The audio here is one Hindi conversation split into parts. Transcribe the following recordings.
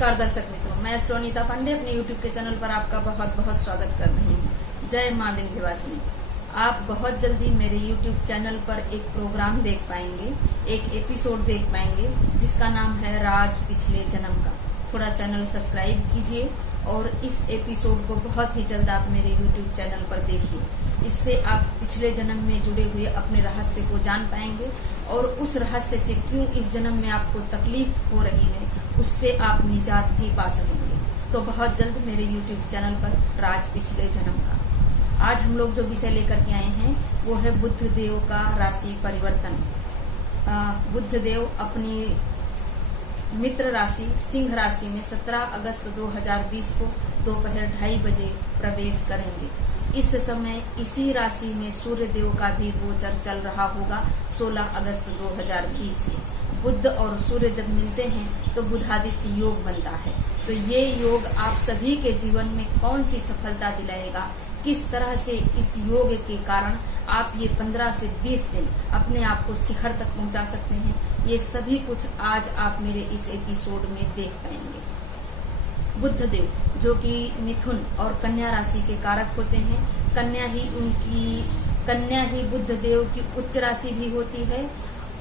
नमस्कार दर्शक मित्रों, मैं एस्ट्रोनीता पांडे अपने YouTube के चैनल पर आपका बहुत बहुत स्वागत कर रही हूँ। जय माँ विंध्यवासिनी। आप बहुत जल्दी मेरे YouTube चैनल पर एक प्रोग्राम देख पाएंगे, एक एपिसोड देख पाएंगे जिसका नाम है राज पिछले जन्म का। थोड़ा चैनल सब्सक्राइब कीजिए और इस एपिसोड को बहुत ही जल्द आप मेरे YouTube चैनल पर देखिए। इससे आप पिछले जन्म में जुड़े हुए अपने रहस्य को जान पाएंगे और उस रहस्य से क्यों इस जन्म में आपको तकलीफ हो रही है उससे आप निजात भी पा सकेंगे। तो बहुत जल्द मेरे YouTube चैनल पर राज पिछले जन्म का। आज हम लोग जो विषय लेकर के आए हैं वो है बुध देव का राशि परिवर्तन। बुध देव अपनी मित्र राशि सिंह राशि में 17 अगस्त 2020 को दोपहर 2:30 बजे प्रवेश करेंगे। इस समय इसी राशि में सूर्य देव का भी गोचर चल रहा होगा 16 अगस्त 2020 से। बुध और सूर्य जब मिलते हैं तो बुधादित्य योग बनता है। तो ये योग आप सभी के जीवन में कौन सी सफलता दिलाएगा, किस तरह से इस योग के कारण आप ये 15 से 20 दिन अपने आप को शिखर तक पहुंचा सकते हैं, ये सभी कुछ आज आप मेरे इस एपिसोड में देख पाएंगे। बुध देव जो कि मिथुन और कन्या राशि के कारक होते हैं, कन्या ही बुध देव की उच्च राशि भी होती है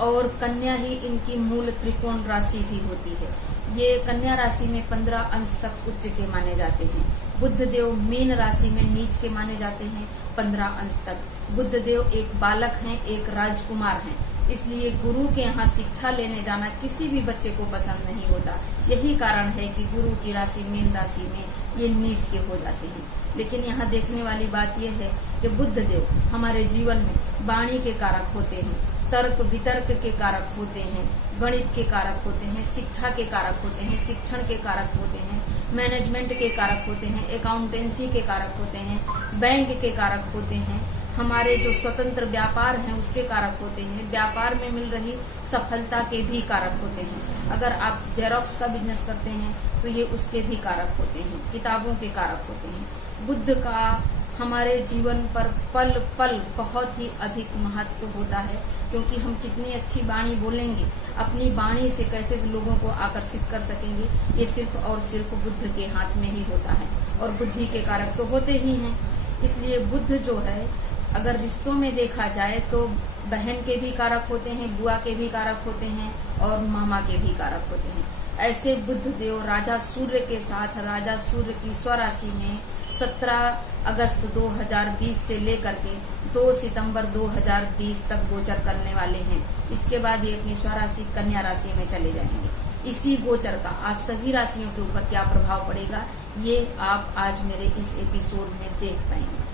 और कन्या ही इनकी मूल त्रिकोण राशि भी होती है। ये कन्या राशि में 15 अंश तक उच्च के माने जाते हैं। बुध देव मीन राशि में नीच के माने जाते हैं 15 अंश तक। बुध देव एक बालक हैं, एक राजकुमार हैं, इसलिए गुरु के यहाँ शिक्षा लेने जाना किसी भी बच्चे को पसंद नहीं होता। यही कारण है कि गुरु की राशि मीन राशि में ये नीच के हो जाते हैं। लेकिन यहाँ देखने वाली बात यह है कि बुध देव हमारे जीवन में वाणी के कारक होते हैं, तर्क वितर्क के कारक होते हैं, गणित के कारक होते हैं, शिक्षा के कारक होते हैं, शिक्षण के कारक होते हैं, मैनेजमेंट के कारक होते हैं, अकाउंटेंसी के कारक होते हैं, बैंक के कारक होते हैं, हमारे जो स्वतंत्र व्यापार हैं उसके कारक होते हैं, व्यापार में मिल रही सफलता के भी कारक होते हैं। अगर आप जेरोक्स का बिजनेस करते हैं तो ये उसके भी कारक होते हैं, किताबों के कारक होते हैं। बुध का हमारे जीवन पर पल पल बहुत ही अधिक महत्व होता है, क्योंकि हम कितनी अच्छी वाणी बोलेंगे, अपनी वाणी से कैसे लोगों को आकर्षित कर सकेंगे, ये सिर्फ और सिर्फ बुध के हाथ में ही होता है। और बुद्धि के कारक तो होते ही हैं। इसलिए बुध जो है अगर रिश्तों में देखा जाए तो बहन के भी कारक होते हैं, बुआ के भी कारक होते हैं और मामा के भी कारक होते हैं। ऐसे बुध देव राजा सूर्य के साथ राजा सूर्य की स्वराशि में 17 अगस्त 2020 से लेकर के 2 सितंबर 2020 तक गोचर करने वाले हैं। इसके बाद ये अपनी स्वराशि कन्या राशि में चले जाएंगे। इसी गोचर का आप सभी राशियों के ऊपर क्या प्रभाव पड़ेगा ये आप आज मेरे इस एपिसोड में देख पाएंगे।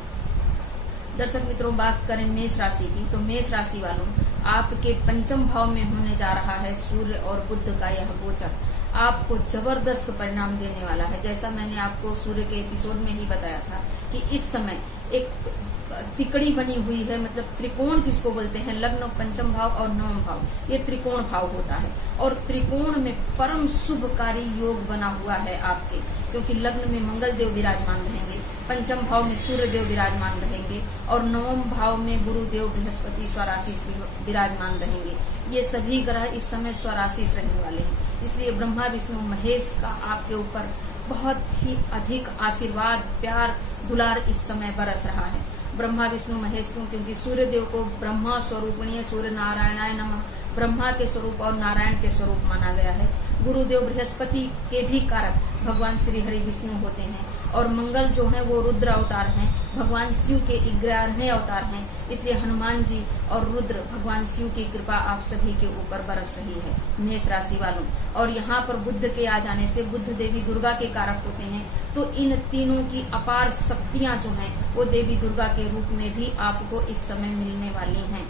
दर्शक मित्रों, बात करें मेष राशि की तो मेष राशि वालों आपके पंचम भाव में होने जा रहा है सूर्य और बुध का यह गोचर आपको जबरदस्त परिणाम देने वाला है। जैसा मैंने आपको सूर्य के एपिसोड में ही बताया था कि इस समय एक तिकड़ी बनी हुई है, मतलब त्रिकोण जिसको बोलते हैं, लग्न पंचम भाव और नवम भाव, ये त्रिकोण भाव होता है। और त्रिकोण में परम शुभकारी योग बना हुआ है आपके, क्योंकि लग्न में मंगल देव विराजमान रहेंगे, पंचम भाव में सूर्य देव विराजमान रहेंगे और नवम भाव में गुरुदेव बृहस्पति स्वराशि विराजमान रहेंगे। ये सभी ग्रह इस समय स्वराशि रहने वाले हैं। इसलिए ब्रह्मा विष्णु महेश का आपके ऊपर बहुत ही अधिक आशीर्वाद, प्यार, दुलार इस समय बरस रहा है। ब्रह्मा विष्णु महेश क्यों? क्योंकि सूर्य देव को ब्रह्मा स्वरूपणीय सूर्य नारायणाय नमः, ब्रह्मा के स्वरूप और नारायण के स्वरूप माना गया है। गुरुदेव बृहस्पति के भी कारक भगवान श्री हरि विष्णु होते हैं और मंगल जो है वो रुद्र अवतार हैं, भगवान शिव के 11वें अवतार हैं। इसलिए हनुमान जी और रुद्र भगवान शिव की कृपा आप सभी के ऊपर बरस रही है मेष राशि वालों। और यहाँ पर बुध के आ जाने से बुध देवी दुर्गा के कारक होते हैं, तो इन तीनों की अपार शक्तियां जो हैं वो देवी दुर्गा के रूप में भी आपको इस समय मिलने वाली हैं।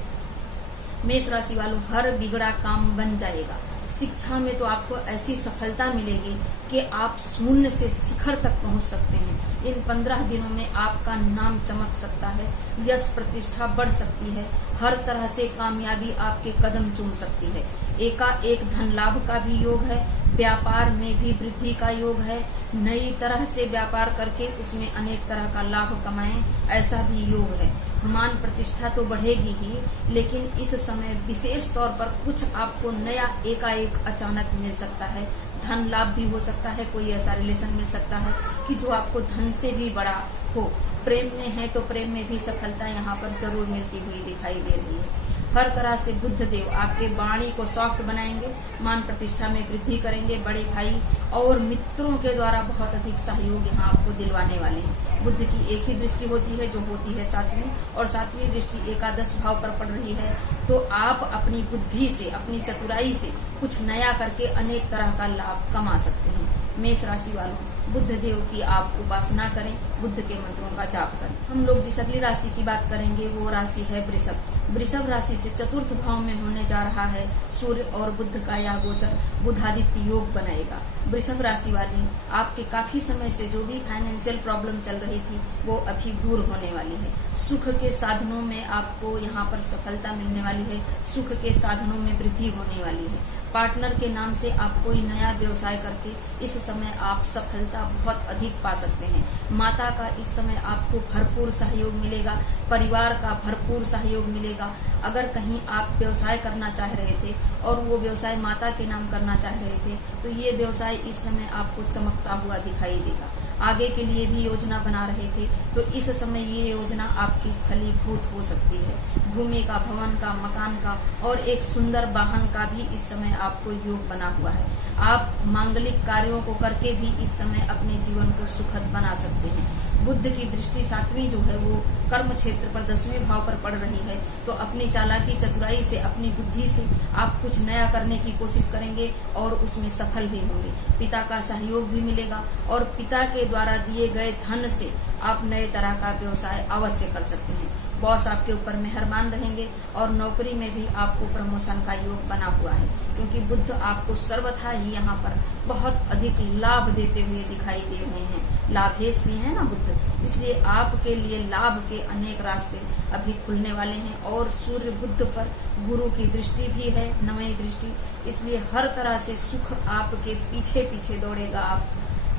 मेष राशि वालों हर बिगड़ा काम बन जाएगा। शिक्षा में तो आपको ऐसी सफलता मिलेगी कि आप शून्य से शिखर तक पहुंच सकते हैं। इन 15 दिनों में आपका नाम चमक सकता है, यश प्रतिष्ठा बढ़ सकती है, हर तरह से कामयाबी आपके कदम चूम सकती है। एकाएक धन लाभ का भी योग है, व्यापार में भी वृद्धि का योग है, नई तरह से व्यापार करके उसमें अनेक तरह का लाभ कमाएं, ऐसा भी योग है। मान प्रतिष्ठा तो बढ़ेगी ही, लेकिन इस समय विशेष तौर पर कुछ आपको नया एकाएक अचानक मिल सकता है, धन लाभ भी हो सकता है, कोई ऐसा रिलेशन मिल सकता है कि जो आपको धन से भी बड़ा हो। प्रेम में है तो प्रेम में भी सफलता यहाँ पर जरूर मिलती हुई दिखाई दे रही है। हर तरह से बुध देव आपके वाणी को सॉफ्ट बनाएंगे, मान प्रतिष्ठा में वृद्धि करेंगे, बड़े भाई और मित्रों के द्वारा बहुत अधिक सहयोग यहाँ आपको दिलवाने वाले हैं। बुध की एक ही दृष्टि होती है जो होती है 7वीं, और 7वीं दृष्टि एकादश भाव पर पड़ रही है। तो आप अपनी बुद्धि से, अपनी चतुराई से कुछ नया करके अनेक तरह का लाभ कमा सकते हैं। मेष राशि वालों, बुध देव की आप उपासना करें, बुद्ध के मंत्रों का जाप करें। हम लोग जिस अगली राशि की बात करेंगे वो राशि है वृषभ। वृषभ राशि से चतुर्थ भाव में होने जा रहा है सूर्य और बुध का यह गोचर बुधादित्य योग बनाएगा। वृषभ राशि वाली आपके काफी समय से जो भी फाइनेंशियल प्रॉब्लम चल रही थी वो अभी दूर होने वाली है। सुख के साधनों में आपको यहाँ पर सफलता मिलने वाली है, सुख के साधनों में वृद्धि होने वाली है। पार्टनर के नाम से आप कोई नया व्यवसाय करके इस समय आप सफलता बहुत अधिक पा सकते हैं। माता का इस समय आपको भरपूर सहयोग मिलेगा, परिवार का भरपूर सहयोग मिलेगा। अगर कहीं आप व्यवसाय करना चाह रहे थे और वो व्यवसाय माता के नाम करना चाह रहे थे तो ये व्यवसाय इस समय आपको चमकता हुआ दिखाई देगा। आगे के लिए भी योजना बना रहे थे तो इस समय ये योजना आपकी फलीभूत हो सकती है। भूमि का, भवन का, मकान का और एक सुंदर वाहन का भी इस समय आपको योग बना हुआ है। आप मांगलिक कार्यों को करके भी इस समय अपने जीवन को सुखद बना सकते हैं। बुध की दृष्टि 7वीं जो है वो कर्म क्षेत्र पर 10वें भाव पर पड़ रही है। तो अपनी चालाकी, चतुराई से, अपनी बुद्धि से आप कुछ नया करने की कोशिश करेंगे और उसमें सफल भी होंगे। पिता का सहयोग भी मिलेगा और पिता के द्वारा दिए गए धन से आप नए तरह का व्यवसाय अवश्य कर सकते हैं। बॉस आपके ऊपर मेहरबान रहेंगे और नौकरी में भी आपको प्रमोशन का योग बना हुआ है, क्योंकि बुध आपको सर्वथा ही यहाँ पर बहुत अधिक लाभ देते हुए दिखाई दे रहे हैं। लाभेश भी है ना बुध, इसलिए आपके लिए लाभ के अनेक रास्ते अभी खुलने वाले हैं। और सूर्य बुध पर गुरु की दृष्टि भी है, 9वीं दृष्टि, इसलिए हर तरह से सुख आपके पीछे पीछे दौड़ेगा।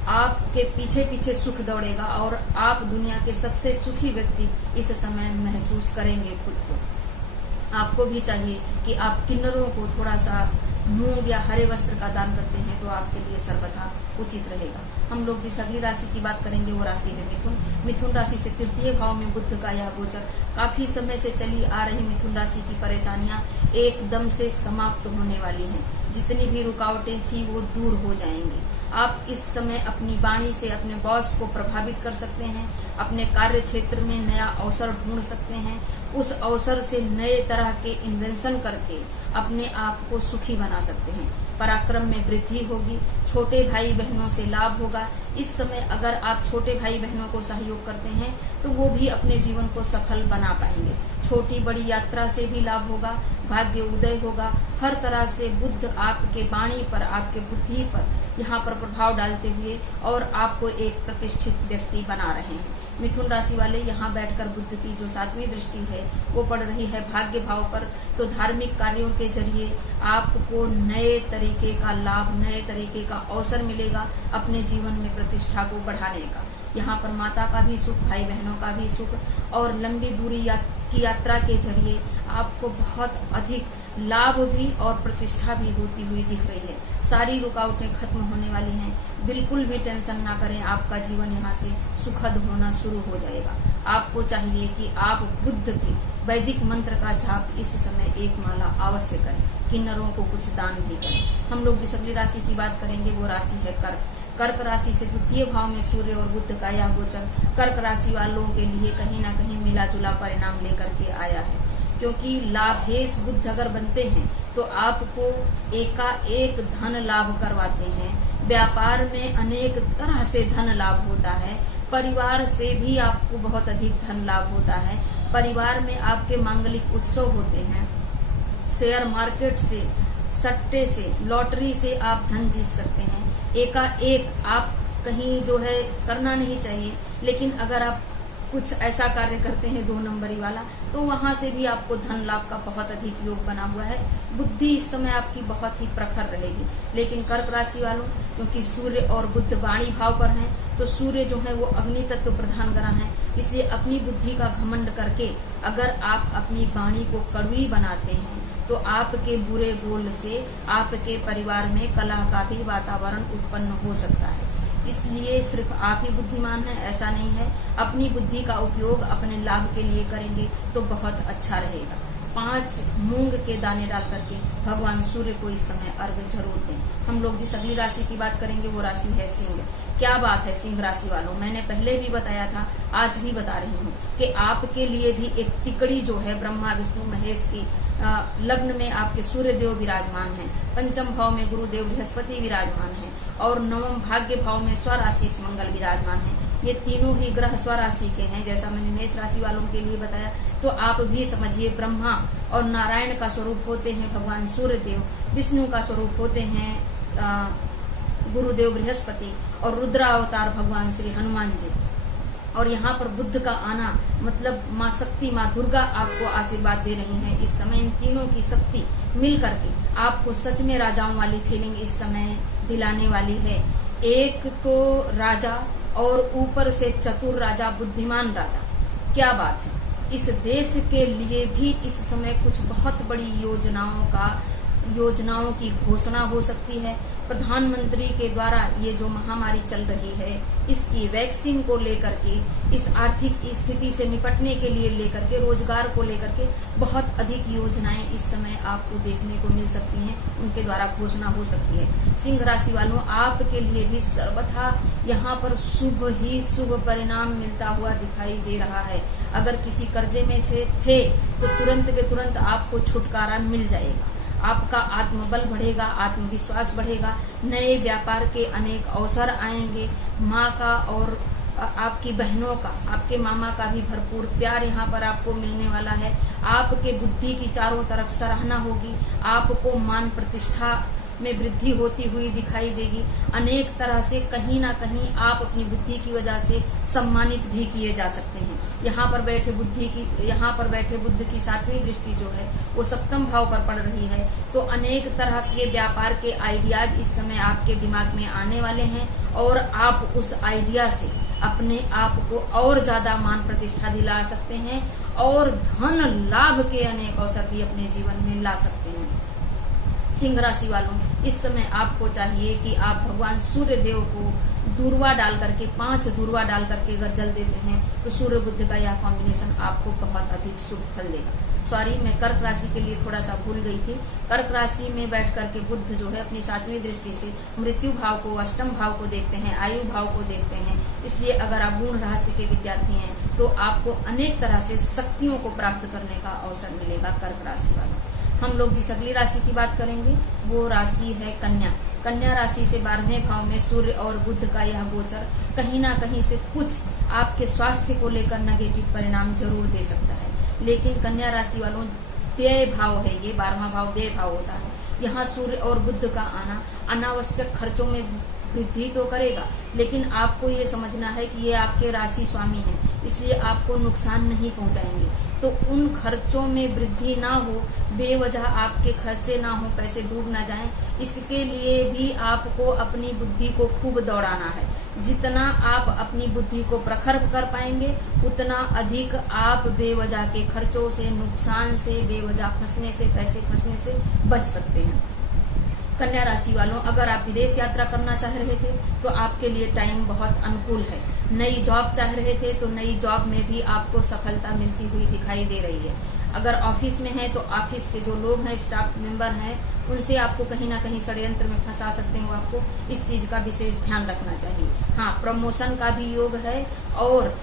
आपके पीछे पीछे सुख दौड़ेगा और आप दुनिया के सबसे सुखी व्यक्ति इस समय महसूस करेंगे खुद को। आपको भी चाहिए कि आप किन्नरों को थोड़ा सा मूंग या हरे वस्त्र का दान करते हैं तो आपके लिए सर्वथा उचित रहेगा। हम लोग जिस अगली राशि की बात करेंगे वो राशि है मिथुन। मिथुन राशि से तृतीय भाव में बुध का यह गोचर काफी समय से चली आ रही मिथुन राशि की परेशानियां एकदम से समाप्त होने वाली हैं। जितनी भी रुकावटें थी वो दूर हो जाएंगी। आप इस समय अपनी वाणी से अपने बॉस को प्रभावित कर सकते हैं, अपने कार्य क्षेत्र में नया अवसर ढूंढ सकते हैं, उस अवसर से नए तरह के इन्वेंशन करके अपने आप को सुखी बना सकते हैं। पराक्रम में वृद्धि होगी, छोटे भाई बहनों से लाभ होगा। इस समय अगर आप छोटे भाई बहनों को सहयोग करते हैं तो वो भी अपने जीवन को सफल बना पाएंगे। छोटी बड़ी यात्रा से भी लाभ होगा, भाग्य उदय होगा। हर तरह से बुध आपके वाणी पर, आपके बुद्धि पर यहाँ पर प्रभाव डालते हुए और आपको एक प्रतिष्ठित व्यक्ति बना रहे हैं। मिथुन राशि वाले यहाँ बैठकर बुध की जो 7वीं दृष्टि है वो पड़ रही है भाग्य भाव पर। तो धार्मिक कार्यों के जरिए आपको नए तरीके का लाभ, नए तरीके का अवसर मिलेगा अपने जीवन में प्रतिष्ठा को बढ़ाने का। यहाँ पर माता का भी सुख, भाई बहनों का भी सुख और लंबी दूरी की यात्रा के जरिए आपको बहुत अधिक लाभ भी और प्रतिष्ठा भी होती हुई दिख रही है। सारी रुकावटें खत्म होने वाली हैं। बिल्कुल भी टेंशन ना करें, आपका जीवन यहाँ से सुखद होना शुरू हो जाएगा। आपको चाहिए कि आप बुद्ध के वैदिक मंत्र का जाप इस समय 1 माला अवश्य करें, किन्नरों को कुछ दान भी करें। हम लोग जिस अगली राशि की बात करेंगे वो राशि है कर्क। कर्क राशि से द्वितीय भाव में सूर्य और बुध का यह गोचर कर्क राशि वालों के लिए कहीं ना कहीं मिला जुला परिणाम लेकर के आया है, क्योंकि लाभेश बुध अगर बनते हैं तो आपको एकाएक धन लाभ करवाते हैं। व्यापार में अनेक तरह से धन लाभ होता है। परिवार से भी आपको बहुत अधिक धन लाभ होता है। परिवार में आपके मांगलिक उत्सव होते हैं। शेयर मार्केट से, सट्टे से, लॉटरी से आप धन जीत सकते हैं। एकाएक आप कहीं जो है करना नहीं चाहिए, लेकिन अगर आप कुछ ऐसा कार्य करते हैं 2 नंबरी वाला तो वहां से भी आपको धन लाभ का बहुत अधिक योग बना हुआ है। बुद्धि इस समय आपकी बहुत ही प्रखर रहेगी। लेकिन कर्क राशि वालों, क्योंकि सूर्य और बुध वाणी भाव पर हैं तो सूर्य जो है वो अग्नि तत्व प्रधान ग्रह है, इसलिए अपनी बुद्धि का घमंड करके अगर आप अपनी वाणी को कड़वी बनाते हैं तो आपके बुरे बोल से आपके परिवार में कलह का भी वातावरण उत्पन्न हो सकता है। इसलिए सिर्फ आप ही बुद्धिमान हैं ऐसा नहीं है। अपनी बुद्धि का उपयोग अपने लाभ के लिए करेंगे तो बहुत अच्छा रहेगा। 5 मूंग के दाने डाल करके भगवान सूर्य को इस समय अर्घ्य जरूर दें। हम लोग जिस अगली राशि की बात करेंगे वो राशि है सिंह। क्या बात है सिंह राशि वालों, मैंने पहले भी बताया था, आज भी बता रही हूँ कि आपके लिए भी एक तिकड़ी जो है ब्रह्मा विष्णु महेश की लग्न में आपके सूर्य देव विराजमान हैं, पंचम भाव में गुरुदेव बृहस्पति विराजमान हैं और नवम भाग्य भाव में स्वराशि मंगल विराजमान है। ये तीनों ही ग्रह स्वराशि के हैं। जैसा मैंने मेष राशि वालों के लिए बताया, तो आप भी समझिए ब्रह्मा और नारायण का स्वरूप होते हैं भगवान सूर्य देव, विष्णु का स्वरूप होते हैं गुरुदेव बृहस्पति और रुद्रावतार भगवान श्री हनुमान जी। और यहाँ पर बुद्ध का आना मतलब माँ शक्ति, माँ दुर्गा आपको आशीर्वाद दे रही हैं। इस समय इन तीनों की शक्ति मिल करके आपको सच में राजाओं वाली फीलिंग इस समय दिलाने वाली है। एक तो राजा और ऊपर से चतुर राजा, बुद्धिमान राजा, क्या बात है। इस देश के लिए भी इस समय कुछ बहुत बड़ी योजनाओं की घोषणा हो सकती है। प्रधानमंत्री के द्वारा ये जो महामारी चल रही है इसकी वैक्सीन को लेकर के, इस आर्थिक स्थिति से निपटने के लिए लेकर के, रोजगार को लेकर के बहुत अधिक योजनाएं इस समय आपको देखने को मिल सकती हैं, उनके द्वारा घोषणा हो सकती है। सिंह राशि वालों, आपके लिए भी सर्वथा यहाँ पर शुभ ही शुभ परिणाम मिलता हुआ दिखाई दे रहा है। अगर किसी कर्जे में से थे तो तुरंत के तुरंत आपको छुटकारा मिल जाएगा। आपका आत्मबल बढ़ेगा, आत्मविश्वास बढ़ेगा, नए व्यापार के अनेक अवसर आएंगे। माँ का और आपकी बहनों का, आपके मामा का भी भरपूर प्यार यहाँ पर आपको मिलने वाला है। आपके बुद्धि की चारों तरफ सराहना होगी, आपको मान प्रतिष्ठा में वृद्धि होती हुई दिखाई देगी। अनेक तरह से कहीं ना कहीं आप अपनी बुद्धि की वजह से सम्मानित भी किए जा सकते हैं। यहाँ पर बैठे बुद्ध की 7वीं दृष्टि जो है वो सप्तम भाव पर पड़ रही है। तो अनेक तरह के व्यापार के आइडियाज इस समय आपके दिमाग में आने वाले हैं और आप उस आइडिया से अपने आप को और ज्यादा मान प्रतिष्ठा दिला सकते हैं और धन लाभ के अनेक अवसर भी अपने जीवन में ला सकते हैं। सिंह राशि वालों, इस समय आपको चाहिए कि आप भगवान सूर्य देव को दूर्वा डाल करके, 5 दूर्वा डाल करके अगर जल देते हैं तो सूर्य बुद्ध का यह कॉम्बिनेशन आपको बहुत अधिक शुभ फल देगा। सॉरी, मैं कर्क राशि के लिए थोड़ा सा भूल गई थी। कर्क राशि में बैठ करके बुद्ध जो है अपनी 7वीं दृष्टि से मृत्यु भाव को, अष्टम भाव को देखते हैं, आयु भाव को देखते हैं। इसलिए अगर आप गुण राशि के विद्यार्थी हैं तो आपको अनेक तरह से शक्तियों को प्राप्त करने का अवसर मिलेगा। कर्क राशि वालों, हम लोग जिस अगली राशि की बात करेंगे वो राशि है कन्या। कन्या राशि से 12वें भाव में सूर्य और बुध का यह गोचर कहीं ना कहीं से कुछ आपके स्वास्थ्य को लेकर नेगेटिव परिणाम जरूर दे सकता है। लेकिन कन्या राशि वालों, व्यय भाव है ये, 12वां भाव व्यय भाव होता है। यहाँ सूर्य और बुध का आना अनावश्यक खर्चों में वृद्धि तो करेगा, लेकिन आपको ये समझना है कि ये आपके राशि स्वामी हैं, इसलिए आपको नुकसान नहीं पहुंचाएंगे। तो उन खर्चों में वृद्धि ना हो, बेवजह आपके खर्चे ना हो, पैसे डूब ना जाएं, इसके लिए भी आपको अपनी बुद्धि को खूब दौड़ाना है। जितना आप अपनी बुद्धि को प्रखर कर पाएंगे उतना अधिक आप बेवजह के खर्चों से, नुकसान से, बेवजह फंसने से, पैसे फंसने से बच सकते हैं। कन्या राशि वालों, अगर आप विदेश यात्रा करना चाह रहे थे तो आपके लिए टाइम बहुत अनुकूल है। नई जॉब चाह रहे थे तो नई जॉब में भी आपको सफलता मिलती हुई दिखाई दे रही है। अगर ऑफिस में है तो ऑफिस के जो लोग हैं, स्टाफ मेंबर हैं, उनसे आपको कहीं ना कहीं षड्यंत्र में फंसा सकते हैं। आपको इस चीज का विशेष ध्यान रखना चाहिए। हाँ, प्रमोशन का भी योग है और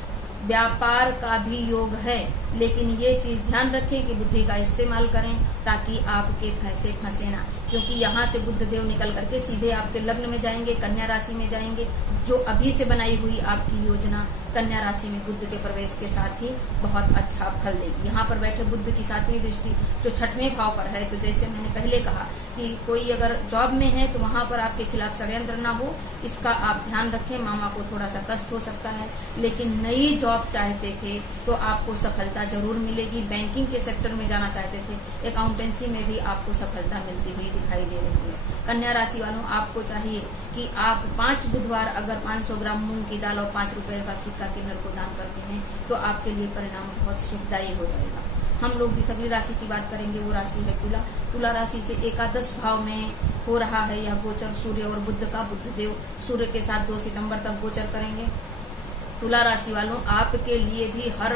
व्यापार का भी योग है, लेकिन ये चीज ध्यान रखें कि बुद्धि का इस्तेमाल करें ताकि आपके पैसे फंसे ना, क्योंकि यहाँ से बुध देव निकल करके सीधे आपके लग्न में जाएंगे, कन्या राशि में जाएंगे। जो अभी से बनाई हुई आपकी योजना कन्या राशि में बुध के प्रवेश के साथ ही बहुत अच्छा फल देगी। यहाँ पर बैठे बुध की 7वीं दृष्टि जो 6वें भाव पर है, तो जैसे मैंने पहले कहा कि कोई अगर जॉब में है तो वहां पर आपके खिलाफ षड्यंत्र ना हो, इसका आप ध्यान रखें। मामा को थोड़ा सा कष्ट हो सकता है, लेकिन नई जॉब चाहते थे तो आपको सफलता जरूर मिलेगी। बैंकिंग के सेक्टर में जाना चाहते थे, अकाउंटेंसी में भी आपको सफलता मिलती हुई दिखाई दे रही है। कन्या राशि वालों, आपको चाहिए कि आप 5 बुधवार अगर 500 ग्राम मूंग की दाल और 5 रुपए का सिक्का किन्नर को दान करते हैं तो आपके लिए परिणाम बहुत सुखदायी हो जाएगा। हम लोग जिस अगली राशि की बात करेंगे वो राशि है तुला। तुला राशि से एकादश भाव में हो रहा है यह गोचर सूर्य और बुध का। बुध देव सूर्य के साथ 2 सितंबर तक गोचर करेंगे। तुला राशि वालों, आपके लिए भी हर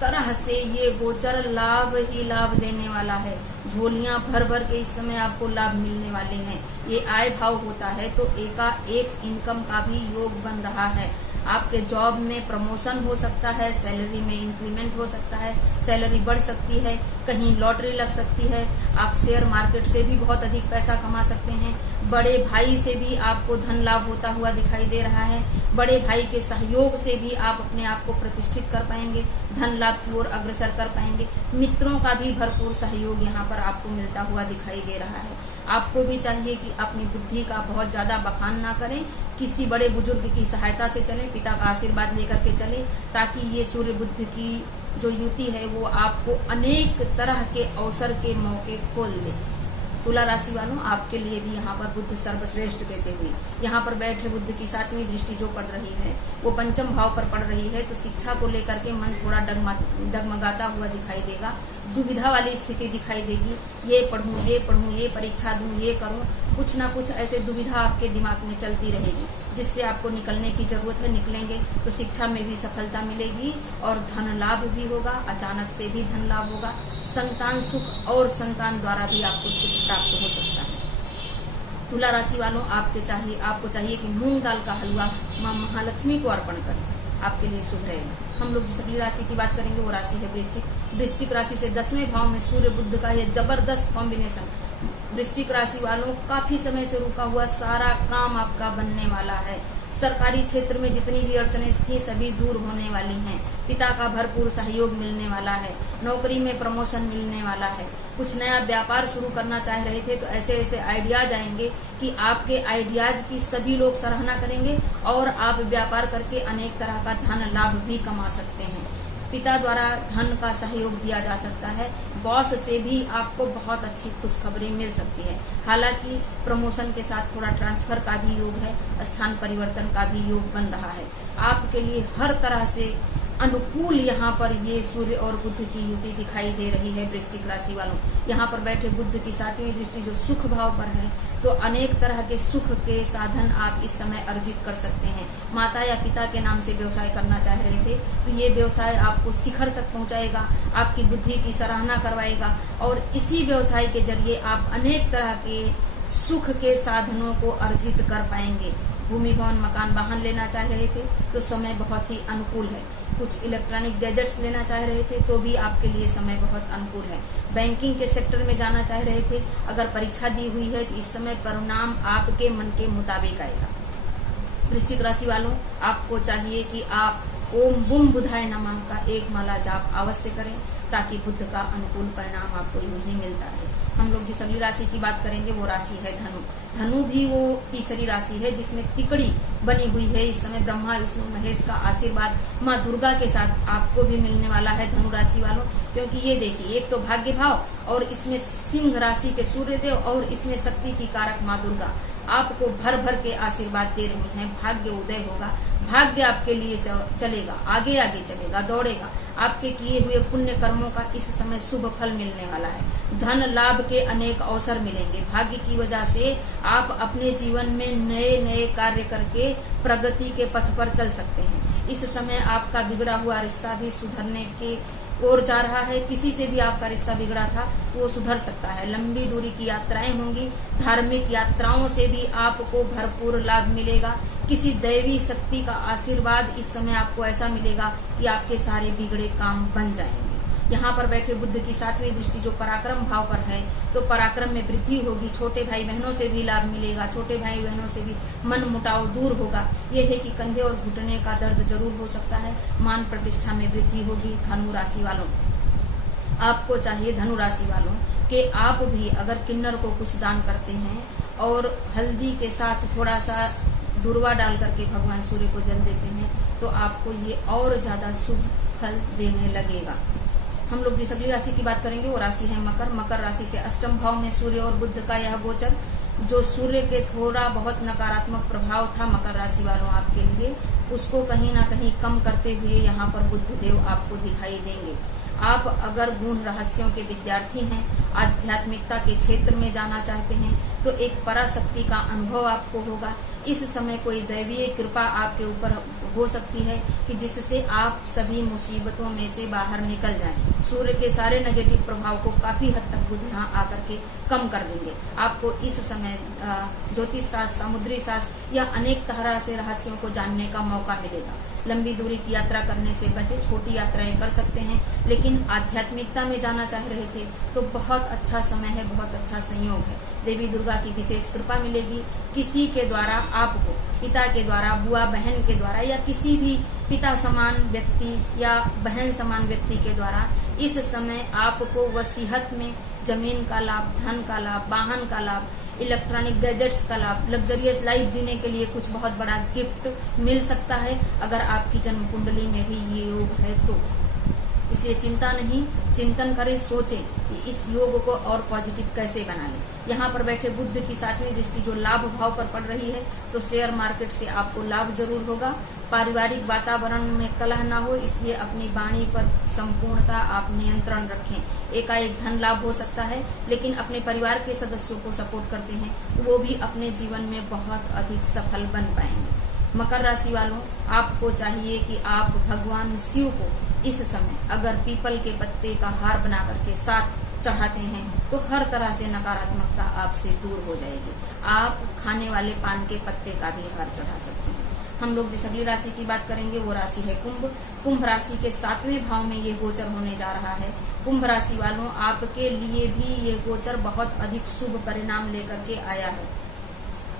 तरह से ये गोचर लाभ ही लाभ देने वाला है। झोलियां भर भर के इस समय आपको लाभ मिलने वाले हैं। ये आय भाव होता है तो एकाएक इनकम का भी योग बन रहा है। आपके जॉब में प्रमोशन हो सकता है, सैलरी में इंक्रीमेंट हो सकता है, सैलरी बढ़ सकती है, कहीं लॉटरी लग सकती है, आप शेयर मार्केट से भी बहुत अधिक पैसा कमा सकते हैं। बड़े भाई से भी आपको धन लाभ होता हुआ दिखाई दे रहा है। बड़े भाई के सहयोग से भी आप अपने आप को प्रतिष्ठित कर पाएंगे, धन लाभ की ओर अग्रसर कर पाएंगे। मित्रों का भी भरपूर सहयोग यहाँ पर आपको मिलता हुआ दिखाई दे रहा है। आपको भी चाहिए कि अपनी बुद्धि का बहुत ज्यादा बखान ना करें, किसी बड़े बुजुर्ग की सहायता से चलें, पिता का आशीर्वाद लेकर के चलें, ताकि ये सूर्य बुध की जो युति है वो आपको अनेक तरह के अवसर के मौके खोल दे। तुला राशि वालों, आपके लिए भी यहाँ पर बुध सर्वश्रेष्ठ देते हुए यहाँ पर बैठे बुध की 7वीं दृष्टि जो पड़ रही है वो पंचम भाव पर पड़ रही है। तो शिक्षा को लेकर के मन थोड़ा डगमगाता हुआ दिखाई देगा, दुविधा वाली स्थिति दिखाई देगी। ये पढ़ूं, ये परीक्षा दूं, ये करूं, कुछ ना कुछ ऐसे दुविधा आपके दिमाग में चलती रहेगी, जिससे आपको निकलने की जरूरत है। निकलेंगे तो शिक्षा में भी सफलता मिलेगी और धन लाभ भी होगा, अचानक से भी धन लाभ होगा। संतान सुख और संतान द्वारा भी आपको सुख प्राप्त हो सकता है। तुला राशि वालों, आपको चाहिए कि मूंग दाल का हलवा मां महालक्ष्मी को अर्पण करें, आपके लिए शुभ रहेगा। हम लोग जिस अगली राशि की बात करेंगे वो राशि है वृश्चिक। वृश्चिक राशि से 10वें भाव में सूर्य बुध का यह जबरदस्त कॉम्बिनेशन। वृश्चिक राशि वालों, काफी समय से रुका हुआ सारा काम आपका बनने वाला है। सरकारी क्षेत्र में जितनी भी अड़चनें थी सभी दूर होने वाली हैं। पिता का भरपूर सहयोग मिलने वाला है। नौकरी में प्रमोशन मिलने वाला है। कुछ नया व्यापार शुरू करना चाह रहे थे तो ऐसे ऐसे आइडियाज आएंगे कि आपके आइडियाज की सभी लोग सराहना करेंगे और आप व्यापार करके अनेक तरह का धन लाभ भी कमा सकते हैं। पिता द्वारा धन का सहयोग दिया जा सकता है। बॉस से भी आपको बहुत अच्छी खुशखबरी मिल सकती है। हालांकि प्रमोशन के साथ थोड़ा ट्रांसफर का भी योग है, स्थान परिवर्तन का भी योग बन रहा है। आपके लिए हर तरह से अनुकूल यहाँ पर ये सूर्य और बुध की युति दिखाई दे रही है। वृश्चिक राशि वालों, यहाँ पर बैठे बुध की 7वीं दृष्टि जो सुख भाव पर है तो अनेक तरह के सुख के साधन आप इस समय अर्जित कर सकते हैं। माता या पिता के नाम से व्यवसाय करना चाह रहे थे तो ये व्यवसाय आपको शिखर तक पहुंचाएगा, आपकी बुद्धि की सराहना करवाएगा और इसी व्यवसाय के जरिए आप अनेक तरह के सुख के साधनों को अर्जित कर पाएंगे। भूमि भवन मकान वाहन लेना चाह रहे थे तो समय बहुत ही अनुकूल है। कुछ इलेक्ट्रॉनिक गैजेट्स लेना चाह रहे थे तो भी आपके लिए समय बहुत अनुकूल है। बैंकिंग के सेक्टर में जाना चाह रहे थे, अगर परीक्षा दी हुई है तो इस समय परिणाम आपके मन के मुताबिक आएगा। वृश्चिक राशि वालों, आपको चाहिए कि आप ओम बुम बुधाय नमः का 1 माला जाप अवश्य करें ताकि बुध का अनुकूल परिणाम आपको यही मिलता है। हम लोग जिस अगली राशि की बात करेंगे वो राशि है धनु। धनु भी वो तीसरी राशि है जिसमें तिकड़ी बनी हुई है। इस समय ब्रह्मा विष्णु महेश का आशीर्वाद माँ दुर्गा के साथ आपको भी मिलने वाला है धनु राशि वालों, क्योंकि ये देखिए एक तो भाग्य भाव और इसमें सिंह राशि के सूर्यदेव और इसमें शक्ति की कारक माँ दुर्गा आपको भर भर के आशीर्वाद दे रही हैं। भाग्य उदय होगा, भाग्य आपके लिए चलेगा, आगे आगे चलेगा, दौड़ेगा। आपके किए हुए पुण्य कर्मों का इस समय शुभ फल मिलने वाला है। धन लाभ के अनेक अवसर मिलेंगे। भाग्य की वजह से आप अपने जीवन में नए नए कार्य करके प्रगति के पथ पर चल सकते हैं। इस समय आपका बिगड़ा हुआ रिश्ता भी सुधरने की ओर जा रहा है। किसी से भी आपका रिश्ता बिगड़ा था वो सुधर सकता है। लंबी दूरी की यात्राएं होंगी। धार्मिक यात्राओं से भी आपको भरपूर लाभ मिलेगा। किसी दैवी शक्ति का आशीर्वाद इस समय आपको ऐसा मिलेगा कि आपके सारे बिगड़े काम बन जाएंगे। यहाँ पर बैठे बुध की 7वीं दृष्टि जो पराक्रम भाव पर है तो पराक्रम में वृद्धि होगी। छोटे भाई बहनों से भी लाभ मिलेगा। छोटे भाई बहनों से भी मन मुटाव दूर होगा। ये है कि कंधे और घुटने का दर्द जरूर हो सकता है। मान प्रतिष्ठा में वृद्धि होगी। धनु राशि वालों, आपको चाहिए धनु राशि वालों कि आप भी अगर किन्नर को कुछ दान करते हैं और हल्दी के साथ थोड़ा सा दूर्वा डाल करके भगवान सूर्य को जल देते हैं तो आपको ये और ज्यादा शुभ फल देने लगेगा। हम लोग जिस अगली राशि की बात करेंगे वो राशि है मकर। मकर राशि से अष्टम भाव में सूर्य और बुध का यह गोचर जो सूर्य के थोड़ा बहुत नकारात्मक प्रभाव था मकर राशि वालों आपके लिए, उसको कहीं ना कहीं कम करते हुए यहाँ पर बुध देव आपको दिखाई देंगे। आप अगर गूढ़ रहस्यों के विद्यार्थी हैं, आध्यात्मिकता के क्षेत्र में जाना चाहते हैं, तो एक पराशक्ति का अनुभव आपको होगा। इस समय कोई दैवीय कृपा आपके ऊपर हो सकती है कि जिससे आप सभी मुसीबतों में से बाहर निकल जाएं। सूर्य के सारे नेगेटिव प्रभाव को काफी हद तक बुध यहाँ आकर के कम कर देंगे। आपको इस समय ज्योतिष शास्त्र, समुद्री शास्त्र या अनेक तरह से रहस्यों को जानने का मौका मिलेगा। लंबी दूरी की यात्रा करने से बचे, छोटी यात्राएं कर सकते हैं, लेकिन आध्यात्मिकता में जाना चाह रहे थे तो बहुत अच्छा समय है, बहुत अच्छा संयोग है। देवी दुर्गा की विशेष कृपा मिलेगी। किसी के द्वारा आपको, पिता के द्वारा, बुआ बहन के द्वारा या किसी भी पिता समान व्यक्ति या बहन समान व्यक्ति के द्वारा इस समय आपको वसीयत में जमीन का लाभ, धन का लाभ, वाहन का लाभ, इलेक्ट्रॉनिक गैजेट्स का लाभ, लग्जरियस लाइफ जीने के लिए कुछ बहुत बड़ा गिफ्ट मिल सकता है, अगर आपकी जन्म कुंडली में भी ये योग है तो। इसलिए चिंता नहीं, चिंतन करें, सोचें कि इस योग को और पॉजिटिव कैसे बना लें। यहाँ पर बैठे बुध की 7वीं दृष्टि जो लाभ भाव पर पड़ रही है, तो शेयर मार्केट से आपको लाभ जरूर होगा। पारिवारिक वातावरण में कलह न हो, इसलिए अपनी वाणी पर संपूर्णता आप नियंत्रण रखें। एकाएक धन लाभ हो सकता है, लेकिन अपने परिवार के सदस्यों को सपोर्ट करते हैं तो वो भी अपने जीवन में बहुत अधिक सफल बन पाएंगे। मकर राशि वालों, आपको चाहिए कि आप भगवान शिव को इस समय अगर पीपल के पत्ते का हार बना करके साथ चढ़ाते हैं तो हर तरह से नकारात्मकता आपसे दूर हो जाएगी। आप खाने वाले पान के पत्ते का भी हार चढ़ा सकते हैं। हम लोग जिस अगली राशि की बात करेंगे वो राशि है कुंभ। कुंभ राशि के 7वें भाव में ये गोचर होने जा रहा है। कुंभ राशि वालों, आपके लिए भी ये गोचर बहुत अधिक शुभ परिणाम लेकर के आया है।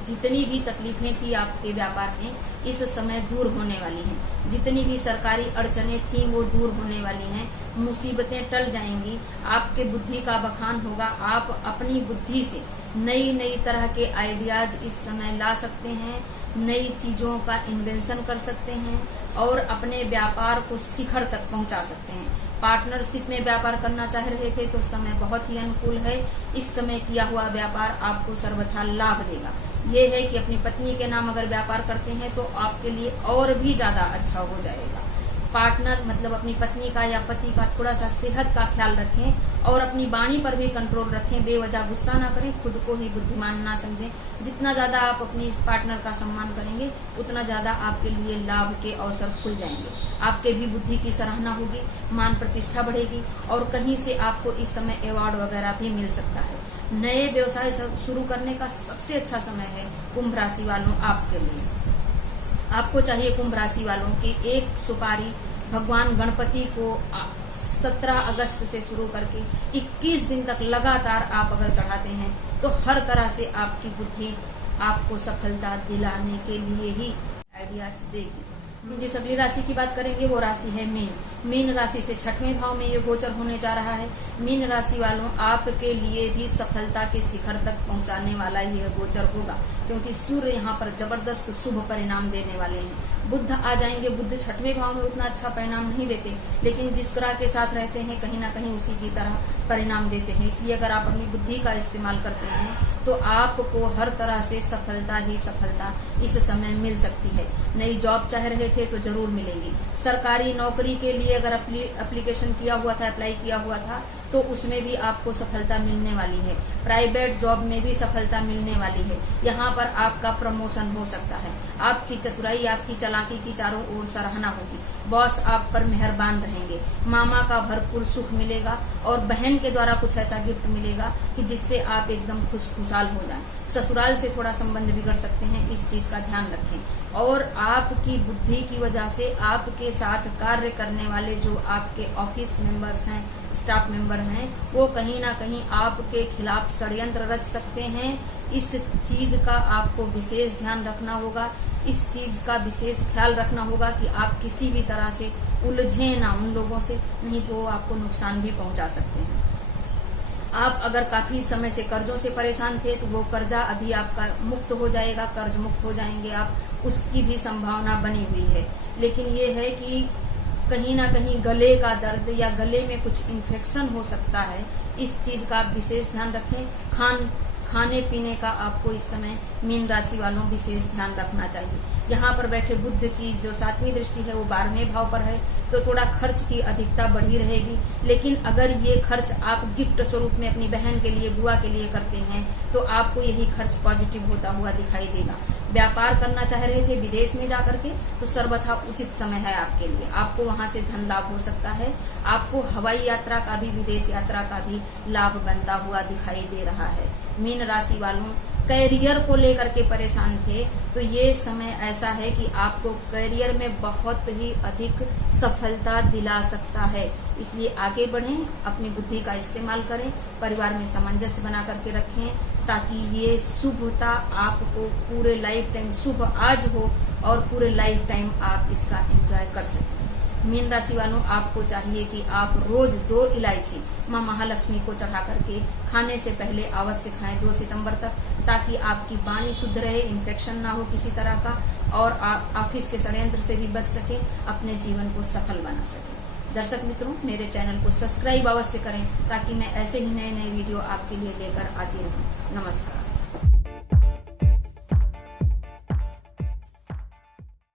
जितनी भी तकलीफें थी आपके व्यापार में इस समय दूर होने वाली हैं। जितनी भी सरकारी अड़चने थी वो दूर होने वाली हैं। मुसीबतें टल जाएंगी। आपके बुद्धि का बखान होगा। आप अपनी बुद्धि से नई नई तरह के आइडियाज इस समय ला सकते हैं, नई चीजों का इन्वेंशन कर सकते हैं और अपने व्यापार को शिखर तक पहुंचा सकते हैं। पार्टनरशिप में व्यापार करना चाह रहे थे तो समय बहुत ही अनुकूल है। इस समय किया हुआ व्यापार आपको सर्वथा लाभ देगा। ये है कि अपनी पत्नी के नाम अगर व्यापार करते हैं तो आपके लिए और भी ज्यादा अच्छा हो जाएगा। पार्टनर मतलब अपनी पत्नी का या पति का थोड़ा सा सेहत का ख्याल रखें और अपनी वाणी पर भी कंट्रोल रखें। बेवजह गुस्सा ना करें, खुद को ही बुद्धिमान ना समझें। जितना ज्यादा आप अपनी पार्टनर का सम्मान करेंगे उतना ज्यादा आपके लिए लाभ के अवसर खुल जाएंगे। आपके भी बुद्धि की सराहना होगी, मान प्रतिष्ठा बढ़ेगी और कहीं से आपको इस समय अवार्ड वगैरह भी मिल सकता है। नए व्यवसाय शुरू करने का सबसे अच्छा समय है कुंभ राशि वालों आपके लिए। आपको चाहिए कुंभ राशि वालों की एक सुपारी भगवान गणपति को 17 अगस्त से शुरू करके 21 दिन तक लगातार आप अगर चढ़ाते हैं तो हर तरह से आपकी बुद्धि आपको सफलता दिलाने के लिए ही आइडियाज देगी। जिस अगली राशि की बात करेंगे वो राशि है मीन। मीन राशि से 6वें भाव में ये गोचर होने जा रहा है। मीन राशि वालों, आपके लिए भी सफलता के शिखर तक पहुंचाने वाला यह गोचर होगा, क्योंकि सूर्य यहाँ पर जबरदस्त शुभ परिणाम देने वाले हैं। बुध आ जाएंगे। बुध 6वें भाव में उतना अच्छा परिणाम नहीं देते, लेकिन जिस ग्रह के साथ रहते हैं कहीं ना कहीं उसी की तरह परिणाम देते हैं। इसलिए अगर आप अपनी बुद्धि का इस्तेमाल करते हैं तो आपको हर तरह से सफलता ही सफलता इस समय मिल सकती है। नई जॉब चाह रहे थे तो जरूर मिलेगी। सरकारी नौकरी के लिए अगर एप्लीकेशन किया हुआ था, अप्लाई किया हुआ था तो उसमें भी आपको सफलता मिलने वाली है। प्राइवेट जॉब में भी सफलता मिलने वाली है। यहाँ पर आपका प्रमोशन हो सकता है। आपकी चतुराई, आपकी चालाकी की चारों ओर सराहना होगी। बॉस आप पर मेहरबान रहेंगे। मामा का भरपूर सुख मिलेगा और बहन के द्वारा कुछ ऐसा गिफ्ट मिलेगा कि जिससे आप एकदम खुशखुशाल हो जाएं। ससुराल से थोड़ा संबंध बिगड़ सकते हैं, इस चीज का ध्यान रखें। और आपकी बुद्धि की वजह से आपके साथ कार्य करने वाले जो आपके ऑफिस मेंबर्स हैं, स्टाफ मेंबर हैं, वो कहीं ना कहीं आपके खिलाफ षड्यंत्र रच सकते हैं। इस चीज का आपको विशेष ध्यान रखना होगा। इस चीज का विशेष ख्याल रखना होगा कि आप किसी भी तरह से उलझे ना उन लोगों से, नहीं तो वो आपको नुकसान भी पहुंचा सकते हैं। आप अगर काफी समय से कर्जों से परेशान थे तो वो कर्जा अभी आपका मुक्त हो जाएगा, कर्ज मुक्त हो जाएंगे आप, उसकी भी संभावना बनी हुई है। लेकिन ये है कि कहीं ना कहीं गले का दर्द या गले में कुछ इन्फेक्शन हो सकता है। इस चीज का आप विशेष ध्यान रखें। खाने पीने का आपको इस समय मीन राशि वालों विशेष ध्यान रखना चाहिए। यहाँ पर बैठे बुध की जो 7वीं दृष्टि है वो 12वें भाव पर है, तो थोड़ा खर्च की अधिकता बढ़ी रहेगी। लेकिन अगर ये खर्च आप गिफ्ट स्वरूप में अपनी बहन के लिए, बुआ के लिए करते हैं तो आपको यही खर्च पॉजिटिव होता हुआ दिखाई देगा। व्यापार करना चाह रहे थे विदेश में जाकर के, तो सर्वथा उचित समय है आपके लिए। आपको वहां से धन लाभ हो सकता है। आपको हवाई यात्रा का भी, विदेश यात्रा का भी लाभ बनता हुआ दिखाई दे रहा है। मीन राशि वालों कैरियर को लेकर के परेशान थे, तो ये समय ऐसा है कि आपको कैरियर में बहुत ही अधिक सफलता दिला सकता है। इसलिए आगे बढ़ें, अपनी बुद्धि का इस्तेमाल करें, परिवार में सामंजस्य बना करके रखें, ताकि ये शुभता आपको पूरे लाइफ टाइम, शुभ आज हो और पूरे लाइफ टाइम आप इसका एंजॉय कर सकें। मीन राशि वालों, आपको चाहिए कि आप रोज 2 इलायची माँ महालक्ष्मी को चढ़ा करके खाने से पहले अवश्य खाएं 2 सितंबर तक, ताकि आपकी वाणी शुद्ध रहे, इन्फेक्शन ना हो किसी तरह का, और आप ऑफिस के षड्यंत्र से भी बच सके, अपने जीवन को सफल बना सके। दर्शक मित्रों, मेरे चैनल को सब्सक्राइब अवश्य करें, ताकि मैं ऐसे ही नए नए वीडियो आपके लिए लेकर आती रहूं। नमस्कार।